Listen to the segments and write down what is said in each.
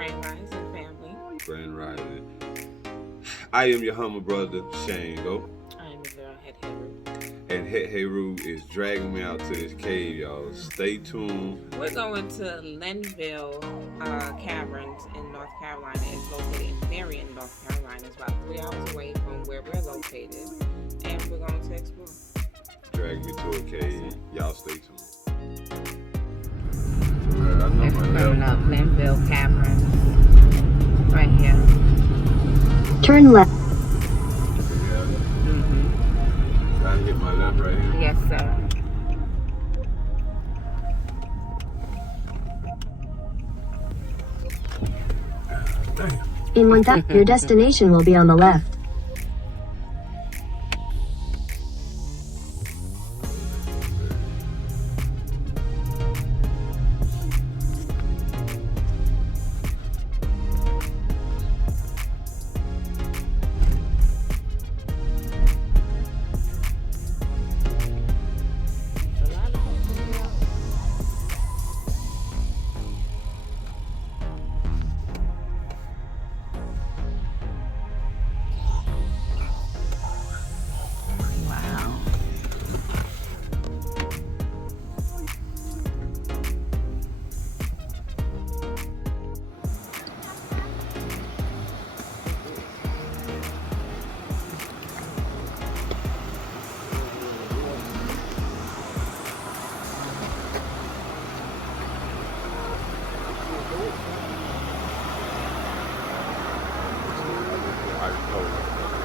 Grand Rising family. Grand Rising. I am your humble brother, Shango. I am the girl, Heru. And Heru is dragging me out to this cave, y'all. Stay tuned. We're going to Linville Caverns in North Carolina. It's located in Marion, North Carolina. It's about 3 hours away from where we're located. And we're going to explore. Drag me to a cave. Y'all stay tuned. It's coming up Linville Caverns. Right here. Turn left. Gotta hit my left right here. Yes, sir. Damn. In 1,000, your destination will be on the left.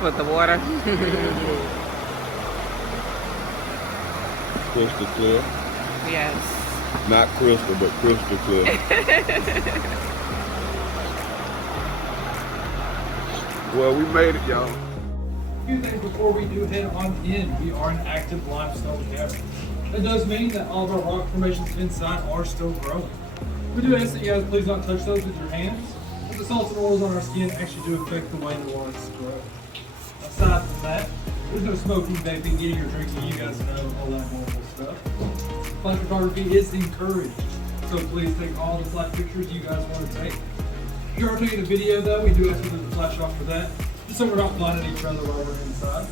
With the water. Crystal clear. Yes. Not crystal, but crystal clear. Well, we made it, y'all. A few things before we do head on in. We are an active limestone cavern. That does mean that all of our rock formations inside are still growing. We do ask that you guys please not touch those with your hands. But the salts and oils on our skin actually do affect the way the rocks grow. Aside from that, there's no smoking, vaping, eating, or drinking. You guys know all that normal stuff. Flash photography is encouraged, so please take all the flash pictures you guys want to take. If you are taking a video though, we do ask you to flash off for that, just so we're not blinding each other while we're inside. I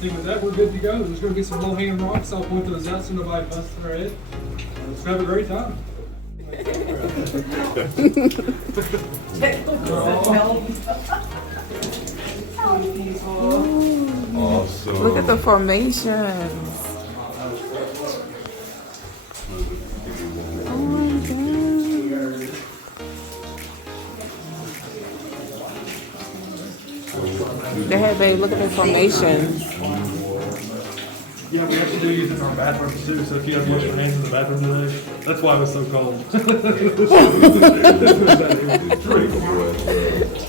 think with that, we're good to go. There's going to be some low-hanging rocks. I'll point those out so nobody busts their head. Let's have a great time. Awesome. Look at the formations. Oh my God. Go ahead, babe. Look at the formations. Yeah, we actually do use it in our bathrooms too, so if you guys wash your hands in the bathroom today, that's why it was so cold. So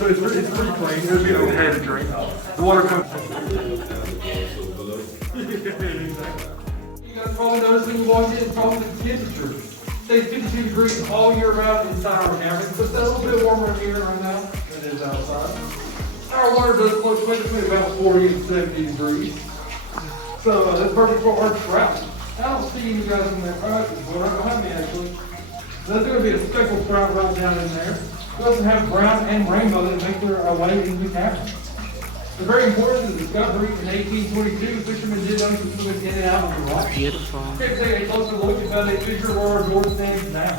it's pretty clean. It'll be okay to drink. The water comes. You guys probably noticed when you walked in, probably the temperature stays 52 degrees all year round inside our cavern. But it's a little bit warmer in here right now than it is outside. Our water does fluctuate between about 40 and 70 degrees. So that's perfect for our trout. I don't see you guys in there. Right behind me actually. So there's going to be a speckled trout right down in there. We also have brown and rainbow that make their way into the cavern. It's very important to the discovery in 1822. Fishermen did notice them swimming in and out of the rock. Beautiful. Okay, take a closer look at that picture where our door stands now.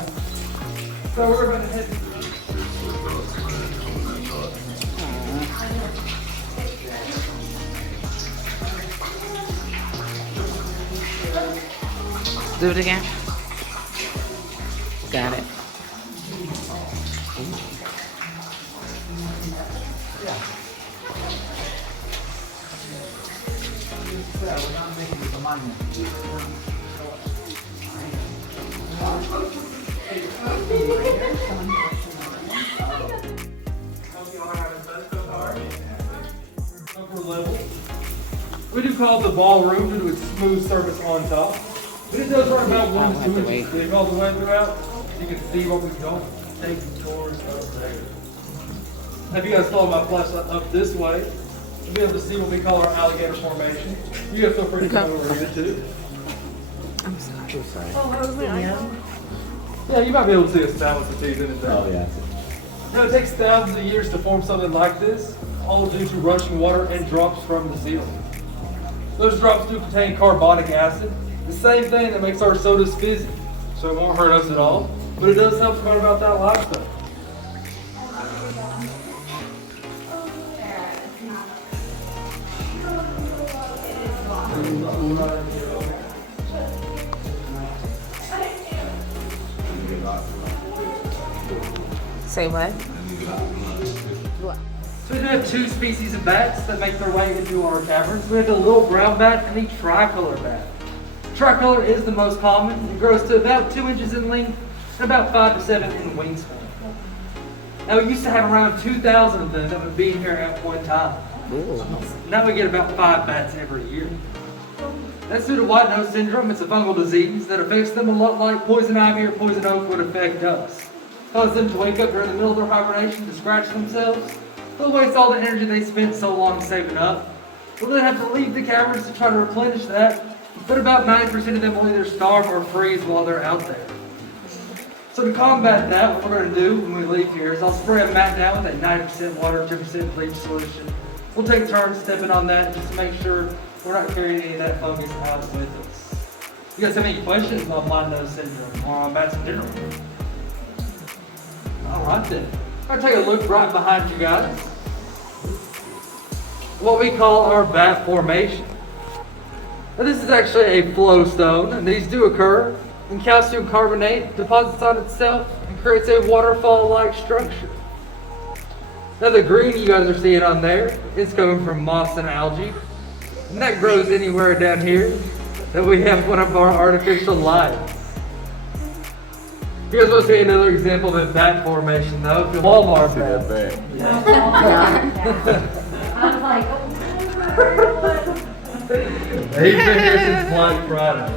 So we're going to head. Do it again. Got it. Upper level. We do call it the ballroom due to its smooth surface on top. But it does run about 1 to 2 inches thick all the way throughout. You can see what we've done. Taking tours up there. Now, if you guys follow my flashlight up this way, you'll be able to see what we call our alligator formation. You guys feel free to come over here too. I'm sorry. Yeah, you might be able to see a silence of teeth in it there. Oh, yeah. Now, it takes thousands of years to form something like this, all due to rushing water and drops from the ceiling. Those drops do contain carbonic acid, the same thing that makes our sodas fizzy, so it won't hurt us at all, but it does help combat about that limestone. Say what? So we do have two species of bats that make their way into our caverns. We have the little brown bat and the tricolor bat. Tricolor is the most common. It grows to about 2 inches in length and about 5 to 7 in wingspan. Now we used to have around 2,000 of them that would be here at one time. Ooh. Now we get about 5 bats every year. That's due to white nose syndrome. It's a fungal disease that affects them a lot like poison ivy or poison oak would affect us. Cause them to wake up during the middle of their hibernation to scratch themselves. They'll waste all the energy they spent so long saving up. We'll then have to leave the caverns to try to replenish that, but about 90% of them will either starve or freeze while they're out there. So to combat that, what we're going to do when we leave here is I'll spray a mat down with a 90% water, 10% bleach solution. We'll take turns stepping on that just to make sure we're not carrying any of that fungus out with us. You guys have any questions on white nose syndrome or on bats in general? Alright then. I'll take a look right behind you guys. What we call our bat formation. Now this is actually a flowstone, and these do occur when calcium carbonate deposits on itself and creates a waterfall-like structure. Now the green you guys are seeing on there is coming from moss and algae, and that grows anywhere down here that we have one of our artificial lights. You guys want to see another example of bat formation though? The Walmart bat. I was like, He's been here since Black Friday.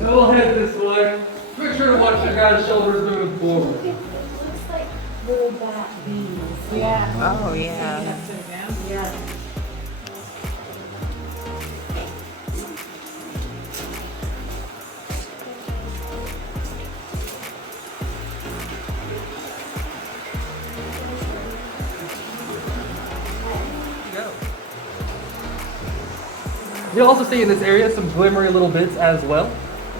So we'll head this way. Make sure to watch your guys' shoulders moving forward. it looks like little bat bees. Yeah. Oh yeah. Yeah. You'll also see in this area some glimmery little bits as well.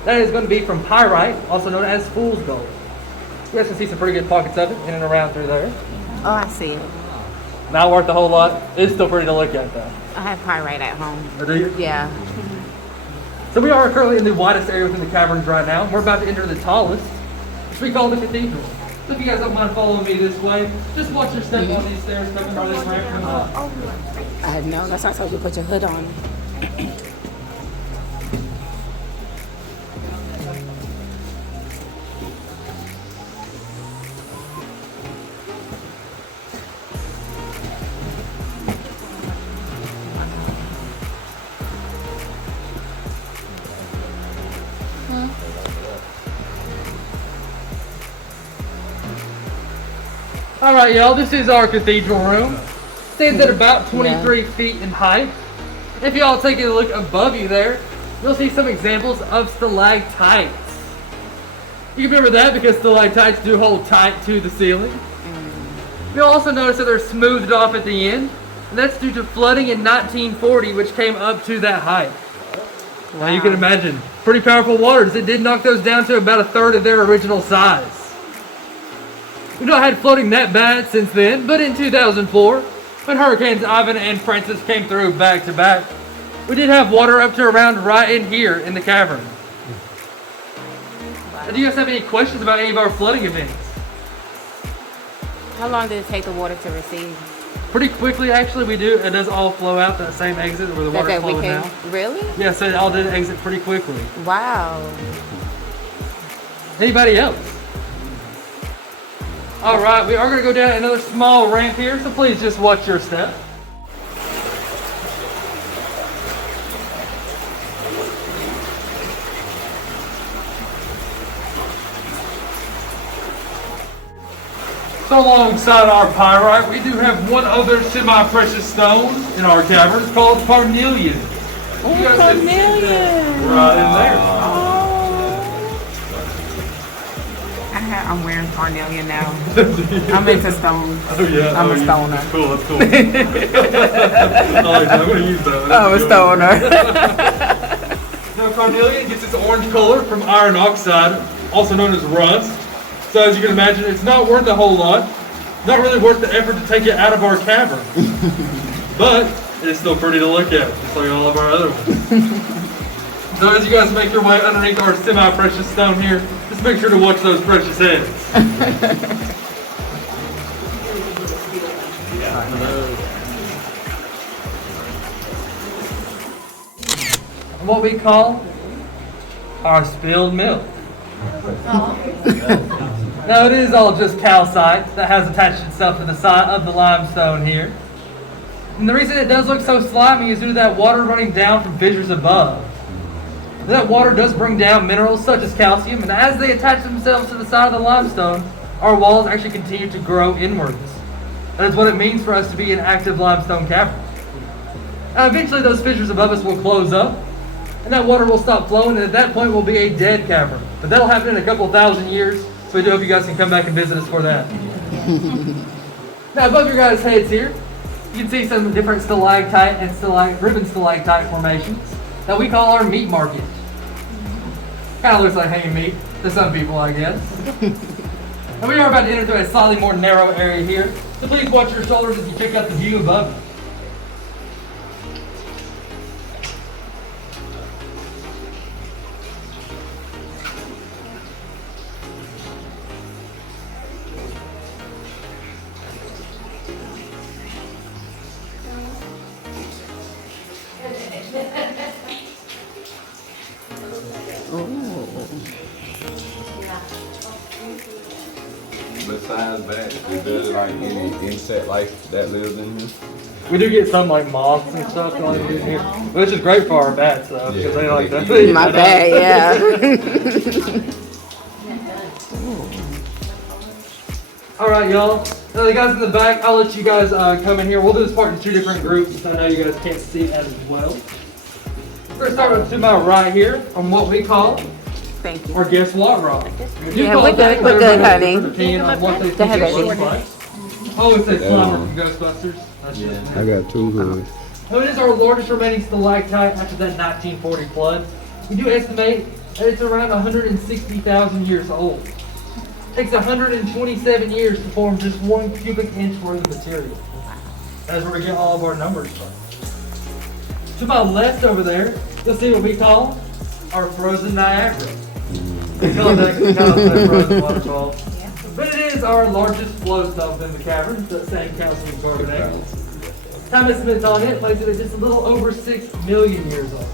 That is going to be from pyrite, also known as fool's gold. You guys can see some pretty good pockets of it in and around through there. Oh, I see it. Not worth a whole lot. It's still pretty to look at though. I have pyrite at home. Oh, do you? Yeah. So we are currently in the widest area within the caverns right now. We're about to enter the tallest, which we call the cathedral. So if you guys don't mind following me this way, just watch your step on these stairs coming or this ramp coming up. I know. That's why I told you to put your hood on. Alright y'all, this is our cathedral room. Stands at about 23 feet in height. If y'all take a look above you there, you'll see some examples of stalactites. You can remember that because stalactites do hold tight to the ceiling. You'll also notice that they're smoothed off at the end, and that's due to flooding in 1940, which came up to that height. Now you can imagine, pretty powerful waters. It did knock those down to about a third of their original size. We've not had flooding that bad since then, but in 2004, when Hurricanes Ivan and Francis came through back to back, we did have water up to around right in here in the cavern. Wow. Do you guys have any questions about any of our flooding events? How long did it take the water to recede? Pretty quickly, actually. We do. It does all flow out that same exit where the water's flowing now. Really? Yeah, so it all did exit pretty quickly. Wow. Anybody else? All right, we are going to go down another small ramp here, so please just watch your step. So alongside our pyrite, we do have one other semi-precious stone in our cavern called carnelian. Oh, carnelian! Right in there. I I'm wearing Carnelian now. I'm into stones. Oh yeah. I'm a stoner. That's cool. That's cool. I like that. I'm gonna use that. I'm a stoner. Now carnelian gets its orange color from iron oxide, also known as rust. So as you can imagine, it's not worth a whole lot. Not really worth the effort to take it out of our cavern. But it's still pretty to look at, just like all of our other ones. So as you guys make your way underneath our semi-precious stone here, just make sure to watch those precious heads. What we call our spilled milk. Now it is all just calcite that has attached itself to the side of the limestone here. And the reason it does look so slimy is due to that water running down from fissures above. That water does bring down minerals such as calcium, and as they attach themselves to the side of the limestone, our walls actually continue to grow inwards. That is what it means for us to be an active limestone cavern. Now eventually those fissures above us will close up, and that water will stop flowing, and at that point we'll be a dead cavern. But that'll happen in a couple thousand years, so we do hope you guys can come back and visit us for that. Now above your guys' heads here, you can see some different stalactite and ribbon stalactite formations that we call our meat market. Kind of looks like hanging meat to some people, I guess. And we are about to enter into a slightly more narrow area here, so please watch your shoulders as you check out the view above you. Besides that, is there like any insect life that lives in here? We do get some like moths and stuff going in here, which is great for our bats though, because they like that. My bad, yeah. Alright y'all, now the guys in the back, I'll let you guys come in here. We'll do this part in two different groups, so I know you guys can't see it as well. We're going to start with to my right here on what we call Thank you. our guess what rock. Yeah, we're good, honey. Opinion on what they think it looks like. I always say Slimer from Ghostbusters. That's just me. I got two hoods. So it is our largest remaining stalactite after that 1940 flood. We do estimate that it's around 160,000 years old. It takes 127 years to form just 1 cubic inch worth of material. That's where we get all of our numbers from. To my left over there, you'll see what we call our frozen Niagara. We call that frozen waterfall. But it is our largest flowstone within the cavern. It's that same calcium carbonate. Time estimates on it places it at just a little over 6 million years old.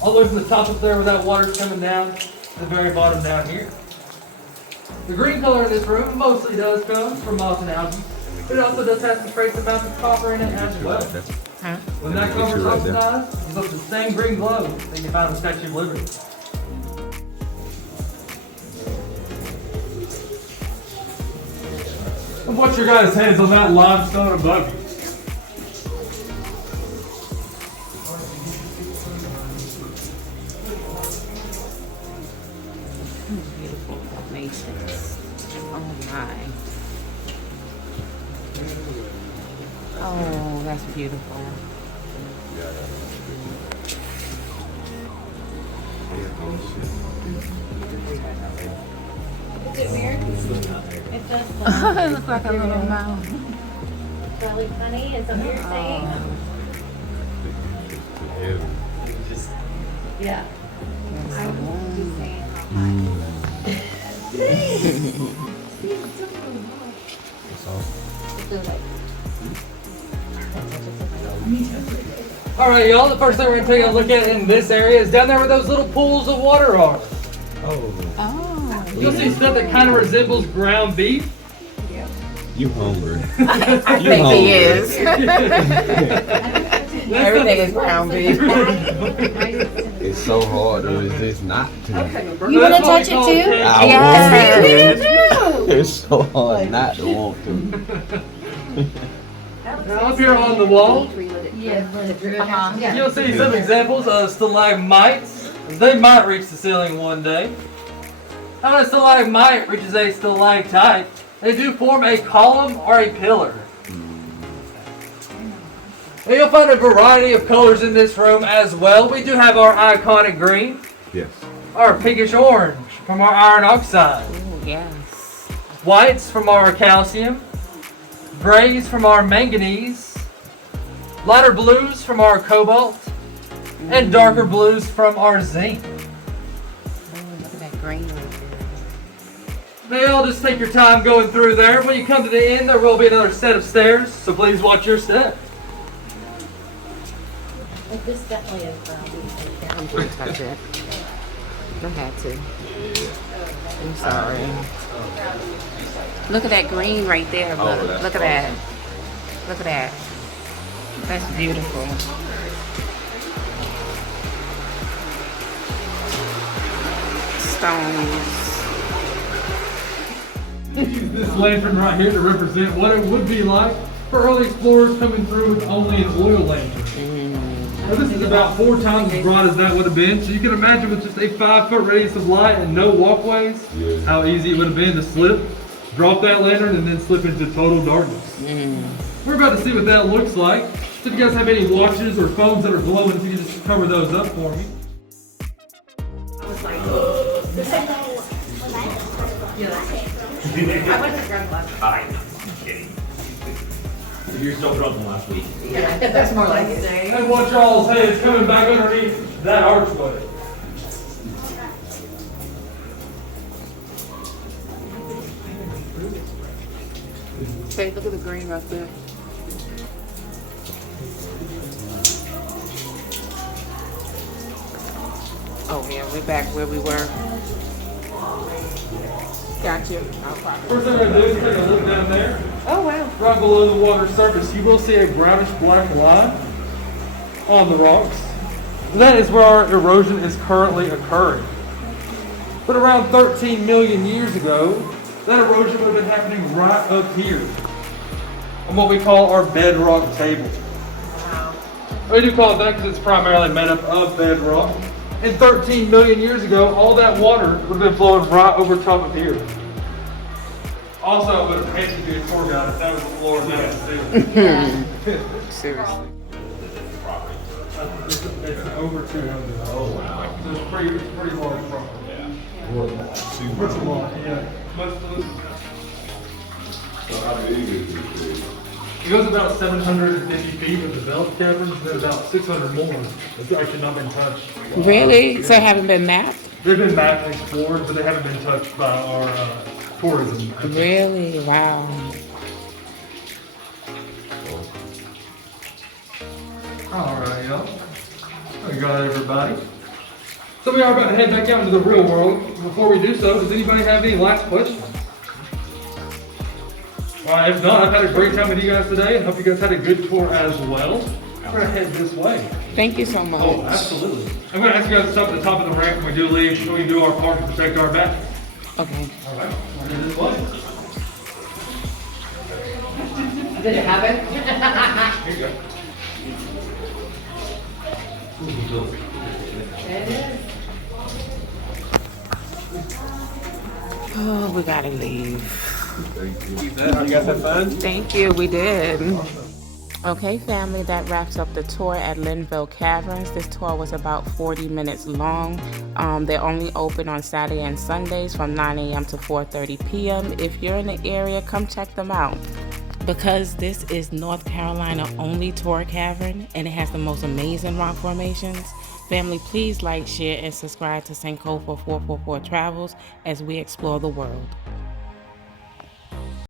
All the way from the top up there where that water's coming down to the very bottom down here. The green color in this room mostly does come from moss and algae, but it also does have some trace amounts of copper in it as well. When that copper is oxidized, it's up the same green glow that you find in the Statue of Liberty. And watch your guys' heads on that limestone above you. Beautiful formations. Oh my. Oh, that's beautiful. Is it weird? It does look It looks like a little mound. really funny. Is that what you're saying? Yeah. I would be saying Alright y'all, the first thing we're going to take a look at in this area is down there where those little pools of water are. Oh. You'll see stuff that kind of resembles ground beef. You hungry? I think he is. Everything is ground beef. It's so hard to resist not to. You want to touch it too? Yes. It's so hard not to want to. Now up here on the wall, Yeah. you'll see some examples of stalagmites. They might reach the ceiling one day. How a stalagmite reaches a stalactite, they do form a column or a pillar. And you'll find a variety of colors in this room as well. We do have our iconic green, Yes. our pinkish orange from our iron oxide, Ooh, yes. whites from our calcium, grays from our manganese, lighter blues from our cobalt, and darker blues from our zinc. Oh, look at that green right there. Now y'all just take your time going through there. When you come to the end, there will be another set of stairs, so please watch your step. But this definitely is brown. I'm going to touch it. I had to. I'm sorry. Look at that green right there. Look, that's look at that. Look at that. That's beautiful. Stones. Use this lantern right here to represent what it would be like for early explorers coming through with only an oil lantern. Now, this is about 4 times as broad as that would have been, so you can imagine with just a 5-foot radius of light and no walkways, how easy it would have been to slip, drop that lantern, and then slip into total darkness. We're about to see what that looks like. So if you guys have any watches or phones that are glowing, if you can just cover those up for me. You're still drunk from last week. That's more like it. And watch y'all's heads coming back underneath that archway. Say, look at the green right there. Oh yeah, we're back where we were. Gotcha. First thing I'm going to do is take a look down there. Oh wow. Right below the water surface, you will see a brownish black line on the rocks. That is where our erosion is currently occurring. But around 13 million years ago, that erosion would have been happening right up here on what we call our bedrock table. We do call it that because it's primarily made up of bedrock. And 13 million years ago, all that water would have been flowing right over top of here. Also, I would have paid to be a tour guide if that was the floor and that was the ceiling. Seriously. It's over 200. Oh, wow. So it's pretty large property. Yeah. Pretty large, yeah. Most of this, So how big is this? it goes about 750 feet with the Linville Caverns, and then about 600 more. It's actually not been touched. Really? So haven't been mapped? They've been mapped and explored, but they haven't been touched by our tourism. Really? Wow. All right, y'all. We got everybody. So we are about to head back out into the real world. Before we do so, does anybody have any last questions? All right, if not, I've had a great time with you guys today, and hope you guys had a good tour as well. We're gonna head this way. Thank you so much. Oh, absolutely. I'm gonna ask you guys to stop at the top of the ramp when we do leave, so we can do our part to protect our back. Okay. All right, we're headed this way. Did it happen? Here you go. It is. Oh, we gotta leave. Thank you. You guys have fun? Thank you, we did. Okay, family, that wraps up the tour at Linville Caverns. This tour was about 40 minutes long. They're only open on Saturday and Sundays from 9 a.m. to 4:30 p.m. If you're in the area, come check them out. Because this is North Carolina only tour cavern and it has the most amazing rock formations, family, please like, share, and subscribe to Sankofa 444 Travels as we explore the world.